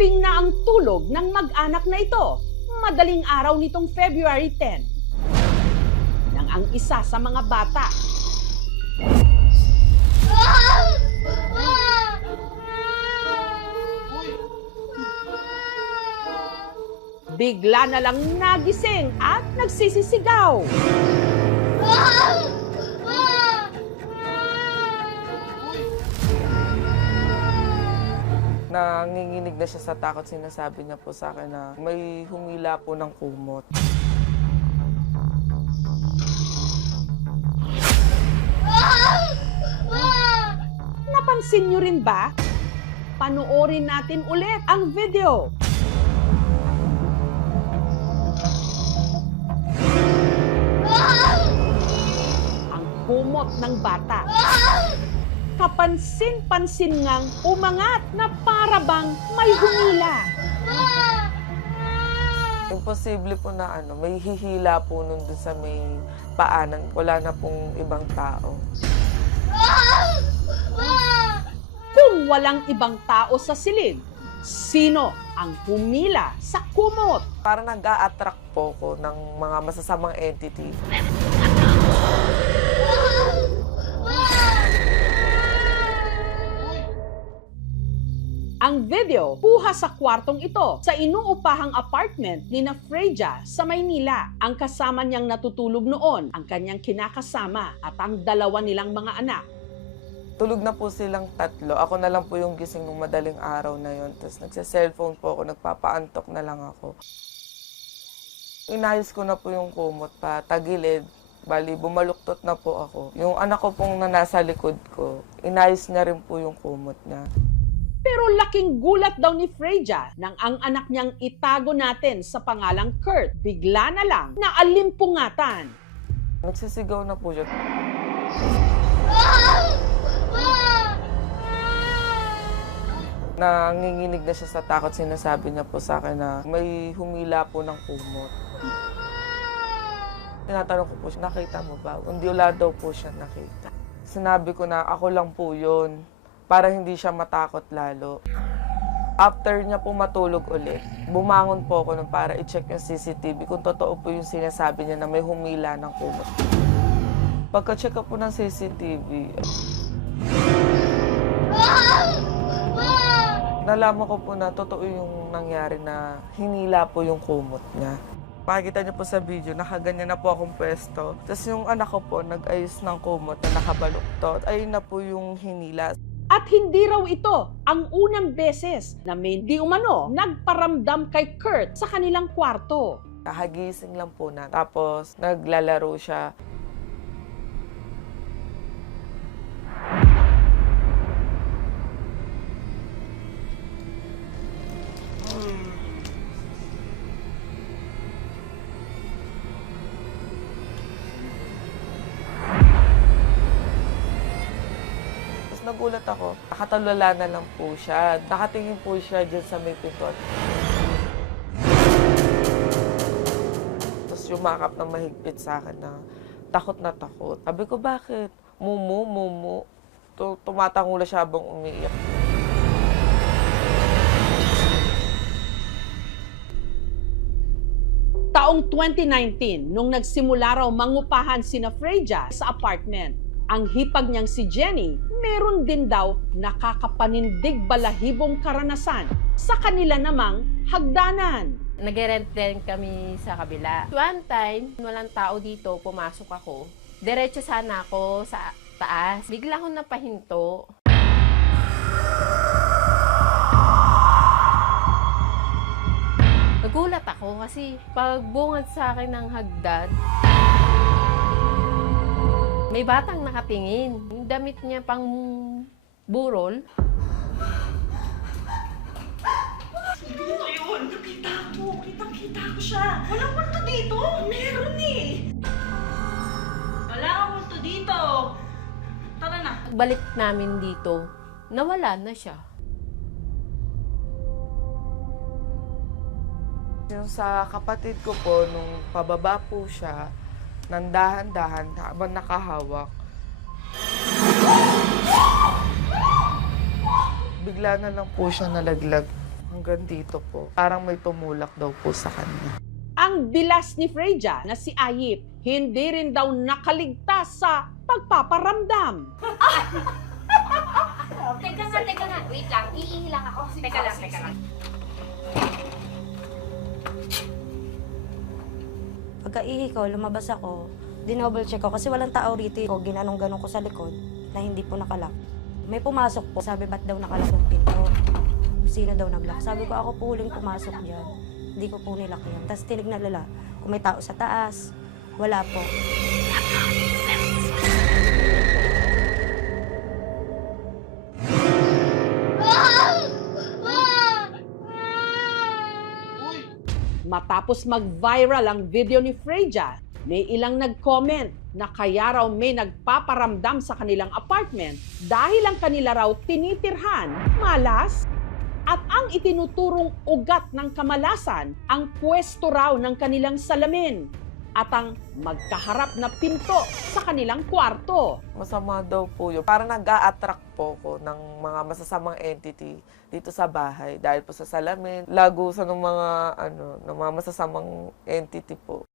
Malambing na ang tulog ng mag-anak na ito. Madaling araw nitong February 10. Nang ang isa sa mga bata bigla na lang nagising at nagsisisigaw. Nanginginig na siya sa takot, sinasabi niya po sa akin na may humila po ng kumot. Napansin niyo rin ba? Panoorin natin ulit ang video. Ang kumot ng bata. Kapansin-pansin ngang umangat na para bang may humila. Imposible po na may hihila po nun dun sa may paanan. Wala na pong ibang tao. Kung walang ibang tao sa silid, sino ang humila sa kumot? Parang nag-a-attract po ko ng mga masasamang entity. Ang video, kuha sa kwartong ito sa inuupahang apartment ni na Freja sa Maynila. Ang kasama niyang natutulog noon, ang kanyang kinakasama at ang dalawa nilang mga anak. Tulog na po silang tatlo. Ako na lang po yung gising ng madaling araw na yon. Tapos nagsa-cellphone po ako, nagpapaantok na lang ako. Inayos ko na po yung kumot pa, tagilid. Bali, bumaluktot na po ako. Yung anak ko pong na nasa likod ko, inayos niya rin po yung kumot niya. Pero laking gulat daw ni Freja nang ang anak niyang itago natin sa pangalang Kurt, bigla na lang naalimpungatan. Nagsisigaw na po siya. Nanginginig na siya sa takot, sinasabi niya po sa akin na may humila po ng kumot. Tinatanong ko po siya, nakita mo ba? Hindi wala daw po siya nakita. Sinabi ko na ako lang po yun, para hindi siya matakot lalo. After niya po matulog ulit, bumangon po ako para i-check yung CCTV kung totoo po yung sinasabi niya na may humila ng kumot. Pagka-check po ng CCTV, nalaman ko po na totoo yung nangyari na hinila po yung kumot niya. Makikita niyo po sa video, nakaganyan na po akong pwesto. Tapos yung anak ko po, nag-ayos ng kumot na nakabaluktot. Ayun na po yung hinila. At hindi raw ito ang unang beses na may di umano nagparamdam kay Kurt sa kanilang kwarto. Kahagising lang po na. Tapos naglalaro siya. Nagulat ako, nakatulala na lang po siya. Nakatingin po siya dyan sa may pintuan. Tapos yumakap na mahigpit sa akin na takot na takot. Sabi ko, bakit? Mumu. Tumatangula siya habang umiiyak. Taong 2019, nung nagsimula raw mangupahan sina Freja sa apartment, ang hipag niyang si Jenny, meron din daw nakakapanindig balahibong karanasan sa kanila namang hagdanan. Nag-rent din kami sa kabila. One time, walang tao dito, pumasok ako. Diretso sana ako sa taas. Bigla akong napahinto. Nagulat ako kasi pagbungad sa akin ng hagdan, may batang nakatingin. Yung damit niya pang burol. Dito yun! Nakita ko! Kitang-kita ko siya! Walang multo dito! Meron eh! Wala kang multo dito! Tara na! Balik namin dito, nawala na siya. Yung sa kapatid ko po, nung pababa po siya, nang dahan-dahan habang nakahawak. Bigla na lang po siya nalaglag. Hanggang dito po. Parang may tumulak daw po sa kanya. Ang bilas ni Freja na si Ayip, hindi rin daw nakaligtas sa pagpaparamdam. Teka nga. Wait lang, iihi lang ako. Teka lang. Pagka-ihi ko, lumabas ako, dinouble check ko kasi walang tao rito. Ginanong-ganong ko sa likod na hindi po nakalak. May pumasok po, sabi ba't daw nakalak yung pinto? Sino daw naglock? Sabi ko ako po huling pumasok dyan. Hindi ko po nilak yan. Tapos tinignan nila kung may tao sa taas. Wala po. Matapos mag-viral ang video ni Freja, may ilang nag-comment na kaya raw may nagpaparamdam sa kanilang apartment dahil ang kanila raw tinitirhan, malas, at ang itinuturong ugat ng kamalasan ang pwesto raw ng kanilang salamin at ang magkaharap na pinto sa kanilang kwarto. Masama daw po yun. Parang nag-a-attract po ko ng mga masasamang entity dito sa bahay dahil po sa salamin, lagusan ng mga masasamang entity po.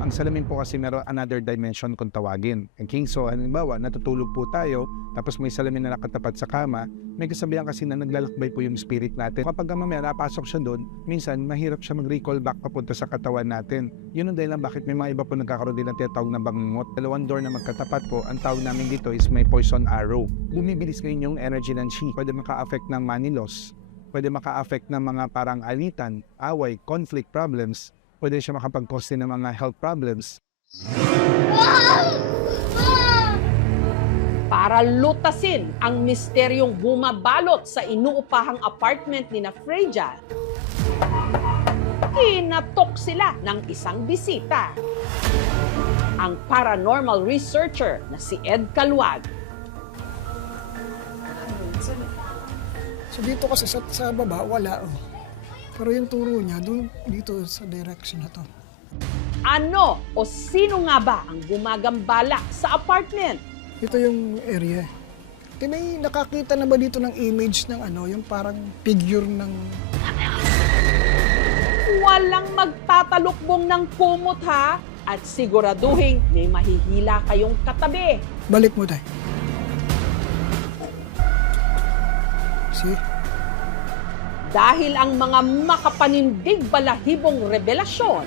Ang salamin po kasi meron another dimension kung tawagin. Okay? So, halimbawa, natutulog po tayo, tapos may salamin na nakatapat sa kama, may kasabihan kasi na naglalakbay po yung spirit natin. Kapag mamaya napasok siya doon, minsan mahirap siya mag-recall back papunta sa katawan natin. Yun ang dahilan bakit may mga iba po nagkakaroon din ng tinatawag na bangungot. Dalawang door na magkatapat po, ang tawag namin dito is may poison arrow. Bumibilis ngayon yung energy ng chi. Pwede maka-affect ng money loss. Pwede maka-affect ng mga parang alitan, away, conflict problems. Pwede siya makapag-cause din ng mga health problems. Para lutasin ang misteryong bumabalot sa inuupahang apartment ni na Freja, kinatok sila ng isang bisita. Ang paranormal researcher na si Ed Calwag. So dito kasi sa baba, wala. Oh. Pero yung turo niya, dito sa direction na to. Ano o sino nga ba ang gumagambala sa apartment? Ito yung area. May nakakita na ba dito ng image ng yung parang figure ng... Walang magtatalukbong ng kumot ha, at siguraduhin may mahihila kayong katabi. Balik mo tayo. See? Dahil ang mga makapanindig balahibong revelasyon,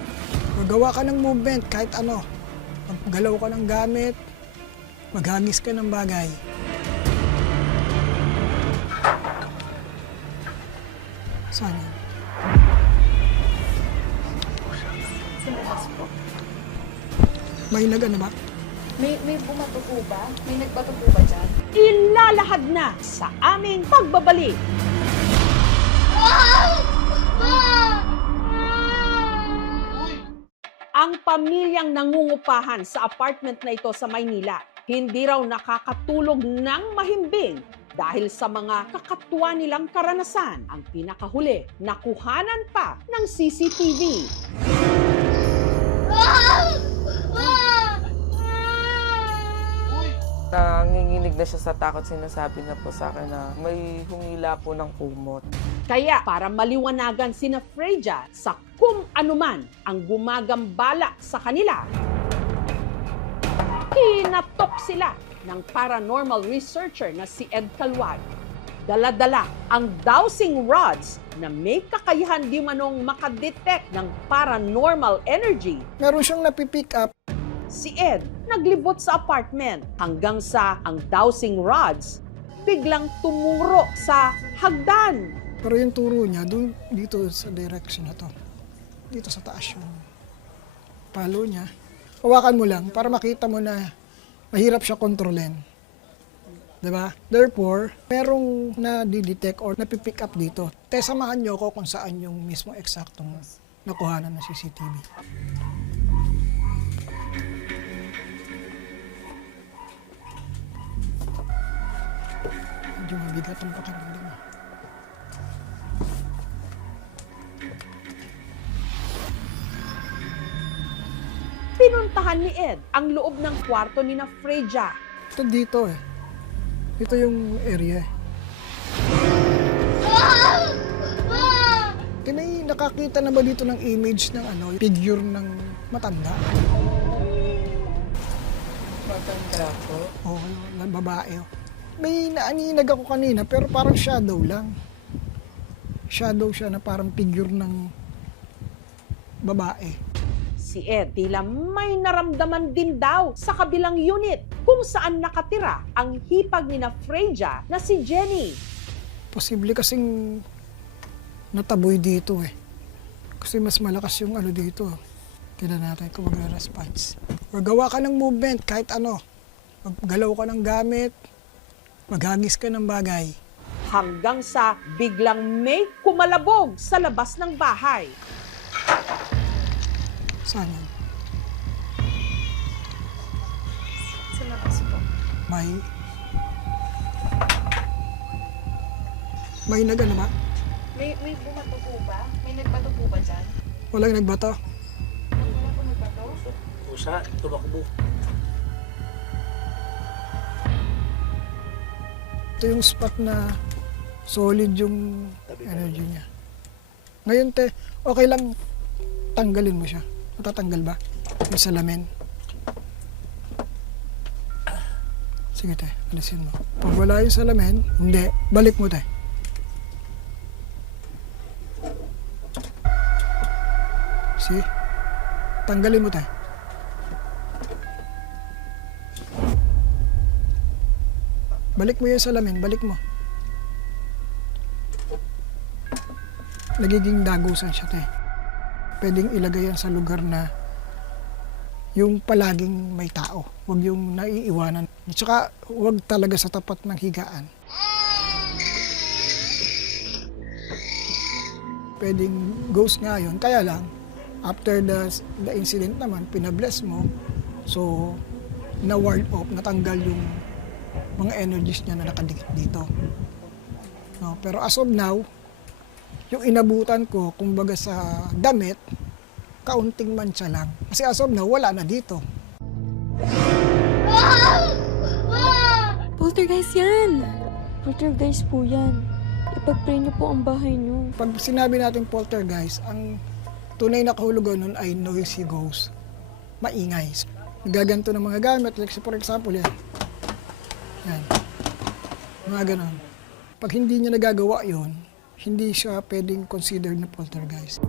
Magawa ka ng movement kahit ano. Maggalaw ka ng gamit, maghagis ka ng bagay. Saan yun? May nag-ano ba? May bumato po ba? May nagbato po ba dyan? ilalahad na sa aming pagbabalik. Ang pamilyang nangungupahan sa apartment na ito sa Maynila, hindi raw nakakatulog ng mahimbing dahil sa mga kakatwa nilang karanasan. Ang pinakahuli, nakuhanan pa ng CCTV. Nanginginig na siya sa takot, sinasabi na po sa akin na may humila po ng kumot. Kaya para maliwanagan sina Freja sa kung anuman ang gumagambala sa kanila, kinatok sila ng paranormal researcher na si Ed Calwag. Dala-dala ang dowsing rods na may kakayahan di manong makadetect ng paranormal energy. Meron siyang napipick up. Si Ed naglibot sa apartment hanggang sa ang dowsing rods biglang tumuro sa hagdan. Pero yung turo niya, dito sa direction na to. Dito sa taas yung palo niya. Hawakan mo lang para makita mo na mahirap siya kontrolin. Diba? Therefore, merong na-detect or napipick up dito. Samahan niyo ako kung saan yung mismo eksaktong nakuhanan ng CCTV. Medyo mabigat ang pakiramdam mo. Pinuntahan ni Ed ang loob ng kwarto ni na Freja. Ito dito eh. Ito yung area. nakakita na ba dito ng image ng figure ng matanda? Matanda po. Oo, na babae. May naaninag ako kanina pero parang shadow lang. Shadow siya na parang figure ng babae. Si Ed tila may naramdaman din daw sa kabilang unit kung saan nakatira ang hipag ni na Freja na si Jenny. Posible kasing nataboy dito eh. Kasi mas malakas yung dito. Tignan natin kung magre-response. Or gawa ka ng movement kahit ano. Maggalaw ka ng gamit. Maghagis ka ng bagay. Hanggang sa biglang may kumalabog sa labas ng bahay. Saan yun? Sa labas po. May nag-ano ba? May bumato po ba? May nagbato po ba dyan? Walang nagbato? Wala po nagbato? Pusa, tumakbo. Ito yung spot na solid yung energy niya. Ngayon te, okay lang tanggalin mo siya. Matatanggal ba? Yung salamin. Sige te, alisin mo. Pag wala yung salamin, hindi. Balik mo te. See? Tanggalin mo te. Balik mo yung salamin, balik mo. Nagiging dagusan siya te. Pwedeng ilagay yan sa lugar na yung palaging may tao. Huwag yung naiiwanan. At saka huwag talaga sa tapat ng higaan. Pwedeng ghost nga yun. Kaya lang, after the incident naman, pinabless mo. So, na-ward off, natanggal yung mga energies niya na nakadikit dito. No, pero as of now, yung inabutan ko, kumbaga sa damit, kaunting mancha lang. Kasi as of now, wala na dito. Poltergeist yan! Poltergeist po yan. Ipag-pray niyo po ang bahay niyo. Pag sinabi natin poltergeist, ang tunay na kahulugan nun ay noisy ghost. Maingay. Nagaganto ng mga gamit, like for example, yan. Yan. Mga ganon. Pag hindi niya nagagawa yon, hindi siya pwedeng considered na poltergeist.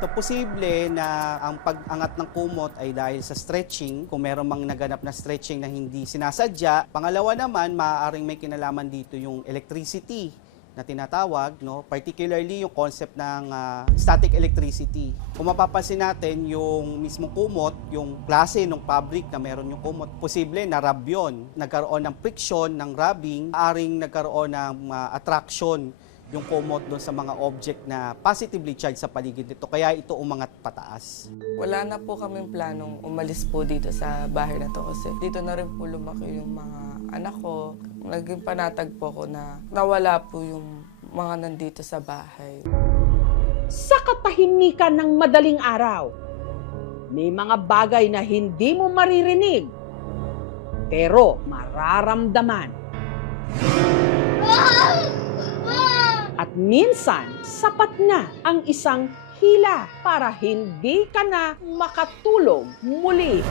So, posible na ang pag-angat ng kumot ay dahil sa stretching, kung meron mang naganap na stretching na hindi sinasadya. Pangalawa naman, maaaring may kinalaman dito yung electricity na tinatawag, no? Particularly yung concept ng static electricity. Kung mapapansin natin yung mismong kumot, yung klase ng fabric na meron yung kumot, posible na rub yun. Nagkaroon ng friction, ng rubbing, maaaring nagkaroon ng attraction yung kumot doon sa mga object na positively charged sa paligid nito. Kaya ito umangat pataas. Wala na po kaming planong umalis po dito sa bahay na to kasi dito na rin po lumaki yung mga anak ko. Naging panatag po ko na nawala po yung mga nandito sa bahay. Sa katahimikan ng madaling araw, may mga bagay na hindi mo maririnig, pero mararamdaman. At minsan, sapat na ang isang hila para hindi ka na makatulog muli.